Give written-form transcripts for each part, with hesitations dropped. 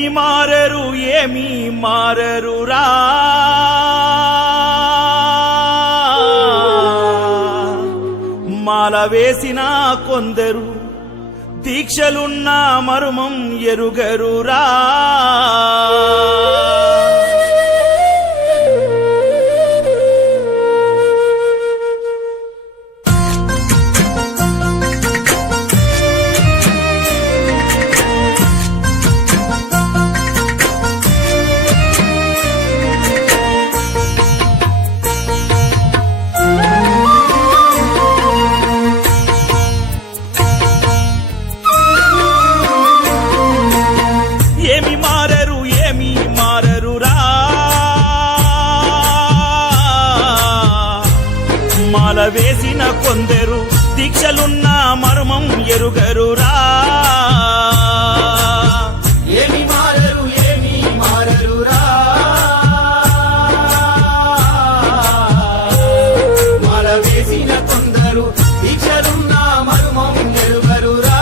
ఏమి మారరు ఏమి మారరురా మాల వేసిన కొందరు దీక్షలున్న మర్మం ఎరుగరురా మాల వేసిన కొందరు దీక్షలున్న మర్మం ఎరుగరురా ఏమి మారరు ఏమి మారరురా మాల వేసిన కొందరు దీక్షలున్న మర్మం ఎరుగరురా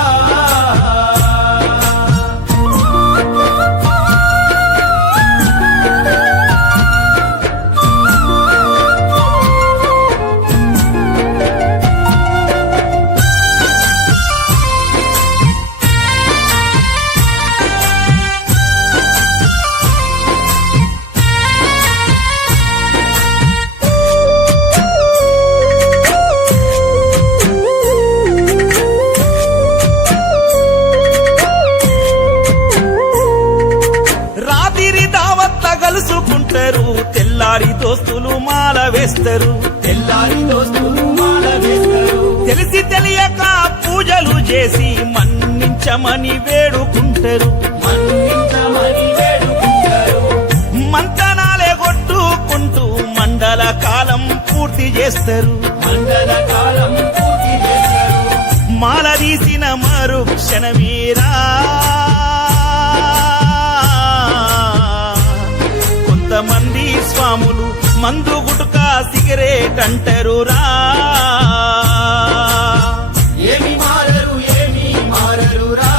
కలుసుకుంటారు తెల్లారి దోస్తులు మాల వేస్తారు తెల్లారి దోస్తులు మాల వేస్తారు తెలిసి తెలియక పూజలు చేసి మన్నించమని వేడుకుంటారు మంతనాలే కొట్టుకుంటూ మండల కాలం పూర్తి చేస్తారు మాల తీసిన మరు క్షణమీరా మంది స్వాములు మందు గుటుక సిగరేట్ అంటారురా ఏమి మారరు ఏమి మారరురా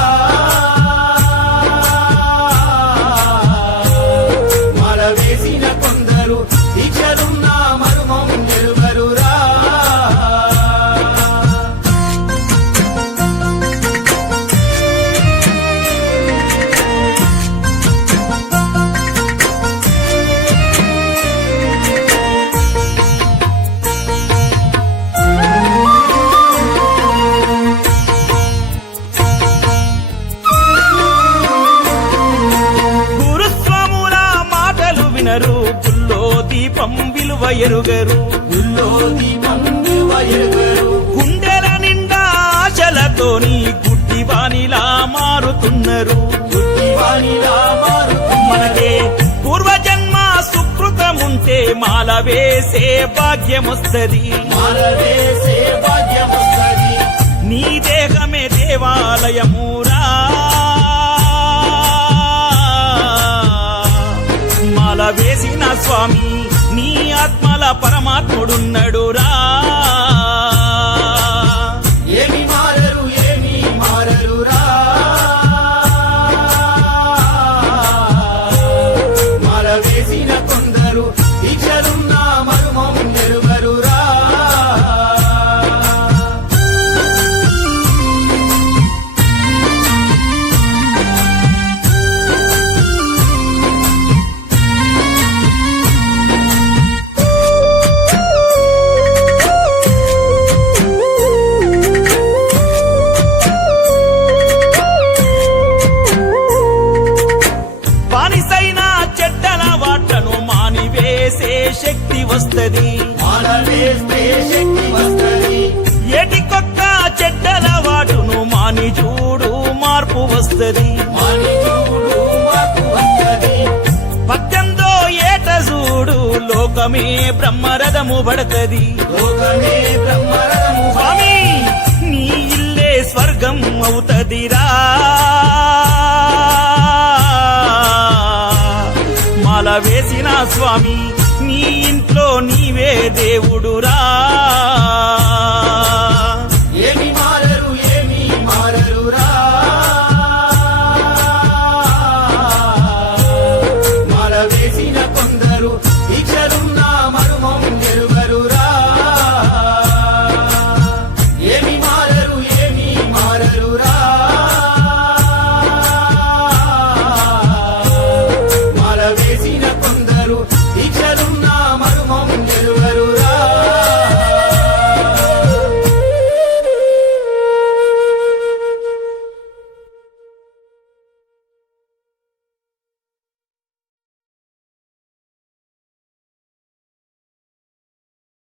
మాల వేసిన కొందరు దీక్షలున్న మర్మం ఎరుగరురా గుల్లో దీపం విలువ ఎరుగరు గుండెల నిండా ఆశలతోని గుడ్డివానిలా మారుతున్నారు మనకే పూర్వజన్మ సుకృతముంటే మాల వేసే భాగ్యమొస్తది నీ దేహమే దేవాలయమురా మాల వేసిన స్వామి నీ ఆత్మల పరమాత్ముడున్నడురా ఏమి మారరు ఏమి మారరురా మాల వేసిన కొందరు దీక్షలున్న మర్మం ఎరుగరురా శక్తి వస్తది ఏటికొక్క చెడ్డల వాటును మాని చూడు మార్పు వస్తది 18వ ఏట చూడు లోకమే బ్రహ్మరథము పడతది స్వామి నీ ఇల్లే స్వర్గం అవుతదిరా మాల వేసిన స్వామి నీ ఇంట్లో నీవే దేవుడు